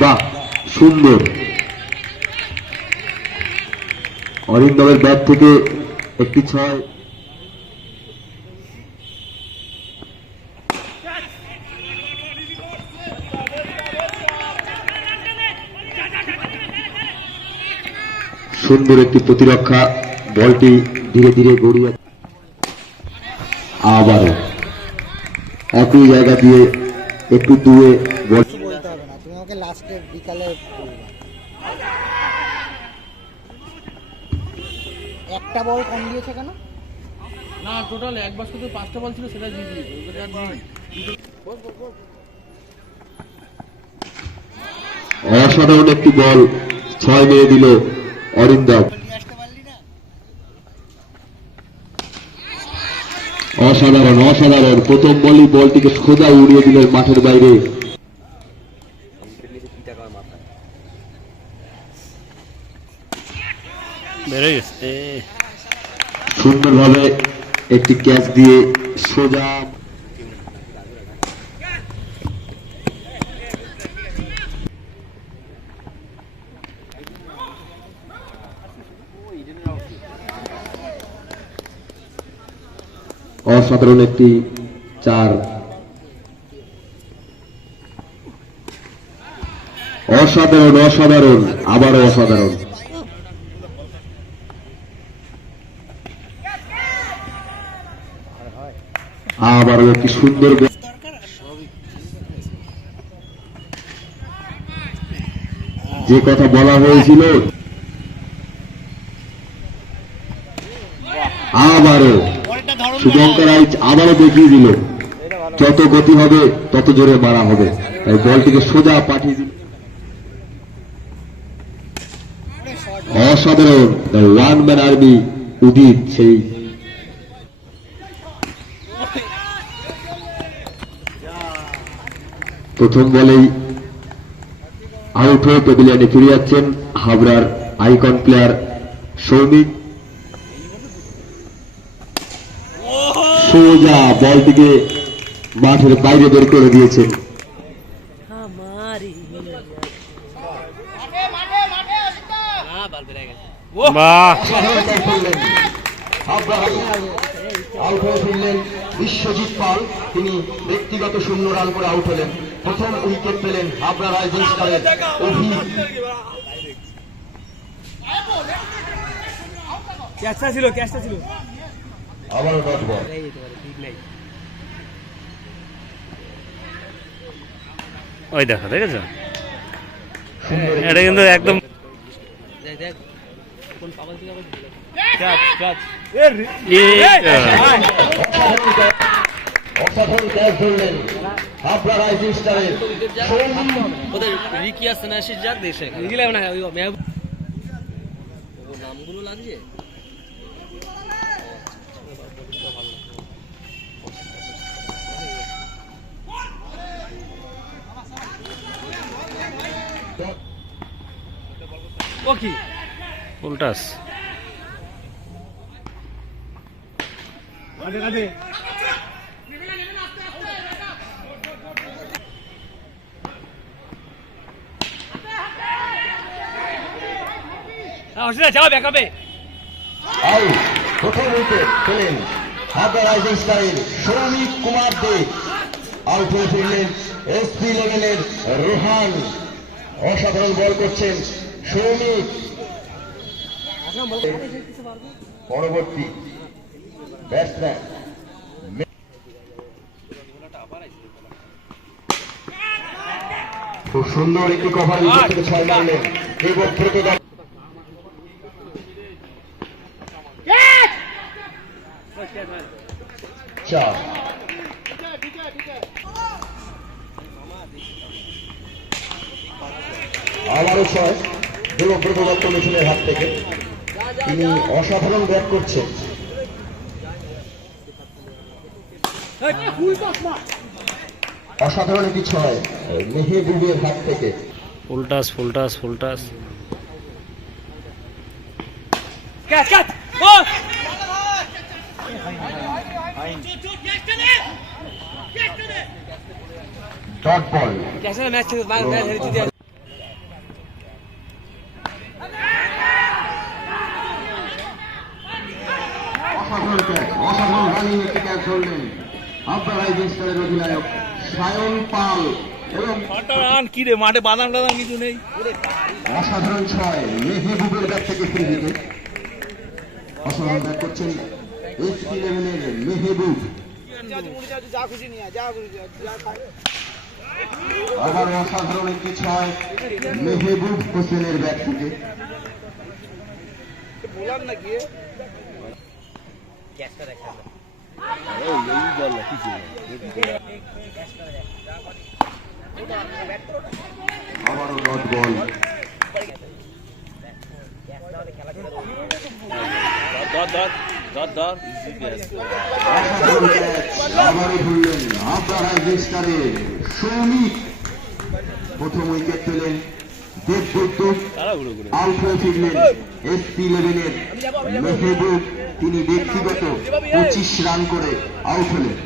বাহ সুন্দর। ব্যাট থেকে একটি ছয়। সুন্দর একটি প্রতিরক্ষা। বলটি ধীরে ধীরে গড়িয়ে আবারও। একই জায়গা দিয়ে একটু দূরে বলতে হবে না তুমি আমাকে লাস্টে বিকালে একটা বল কম দিয়েছে কেন? না টোটাল একবার শুধু পাঁচটা বল ছিল সেটা দিয়ে অসাধারণ একটি বল ছয় মেরে দিল অরিন্দম। অসাধারণ অসাধারণ। প্রথম বলই বলটিকে সোজা উড়িয়ে দিলেন মাঠের বাইরে। সুন্দরভাবে একটি ক্যাচ দিয়ে সোজা অসাধারণ একটি চার। অসাধারণ অসাধারণ, আবারও অসাধারণ। আবারও একটি সুন্দর যে কথা বলা হয়েছিল। আবারও শুভঙ্কর রাইচ আবারও দেখিয়ে দিল। যত গতি হবে, তত জোরে মারা হবে। তাই বলটিকে সোজা পাঠিয়ে দিল। অসাধারণ ওয়ান ম্যান আর্মি উদিত সেই। প্রথম বলেই আউট হয়ে প্যাভিলিয়নে ফিরে যাচ্ছেন হাবড়ার আইকন প্লেয়ার সৌমিক। সোজা বলটিকে মাঠের বাইরে বের করে দিয়েছেন। বিশ্বজিৎ পাল তিনি ব্যক্তিগত শূন্য রান করে আউট হলেন প্রথম উইকেট পেলেন হাবড়া রাইজিং স্টারের অভি ক্যাচটা ছিল ক্যাচটা ছিল। আবারও ডট বল ওই দেখো দেখেছ এটা কিন্তু একদম ইয়ে, অসাধারণ ক্যাচ ধরলেন হাবড়া রাইজিং স্টারের ওদের রিকি আসছে যাক দেশে রিকি না ওই নামগুলো লাগছে ও কি? উল্টাস। হসিনা যাও ব্যাকআপে আউট। প্রথম উইকেট পেলেন হাবড়া রাইজিং স্টারের সৌমিক কুমার দে। আউট হয়ে ফিরলেন এসপি লেভেলের রোহান। অসাধারণ বল করছেন সৌমিক পরবর্তী ব্যাটসম্যান খুব সুন্দর একটি কভার থেকে ছয় মারলেন এই বক্তব্য চার। আবারও ছয় দেবব্রত দত্ত মিছিলের হাত থেকে তিনি অসাধারণ ব্যাট করছেন অসাধারণ একটি ছয় মেহেবুবের হাত থেকে full toss full toss full toss catch catch ও ডট বল ম্যাচ থেকে ম্যাচ হেরে জিতে অসাধারণ ক্যাচ অসাধারণ রানিং একটি ক্যাচ ধরলেন আব্বা রাইজিং স্টারের অধিনায়ক সায়ন পাল এবং কি রে মাঠে বাদাম টাদাম কিছু নেই? অসাধারণ ছয় মেহেবুবের ব্যাট থেকে ফ্রি হিটে অসাধারণ ব্যাট করছেন এসপি ইলেভেনের মেহেবুব আবার অসাধারণ একটি ছয় মেহেবুব হোসেনের ব্যাট থেকে। আবারও ডট বল। ধর ধর ধর ধর। অসাধারণ ক্যাচ আবারও রাইজিং সৌমিক প্রথম উইকেট পেলেন। আউট হয়ে ফিরলেন এসপি ইলেভেনের মেহবুব তিনি ব্যক্তিগত পঁচিশ রান করে আউট হলেন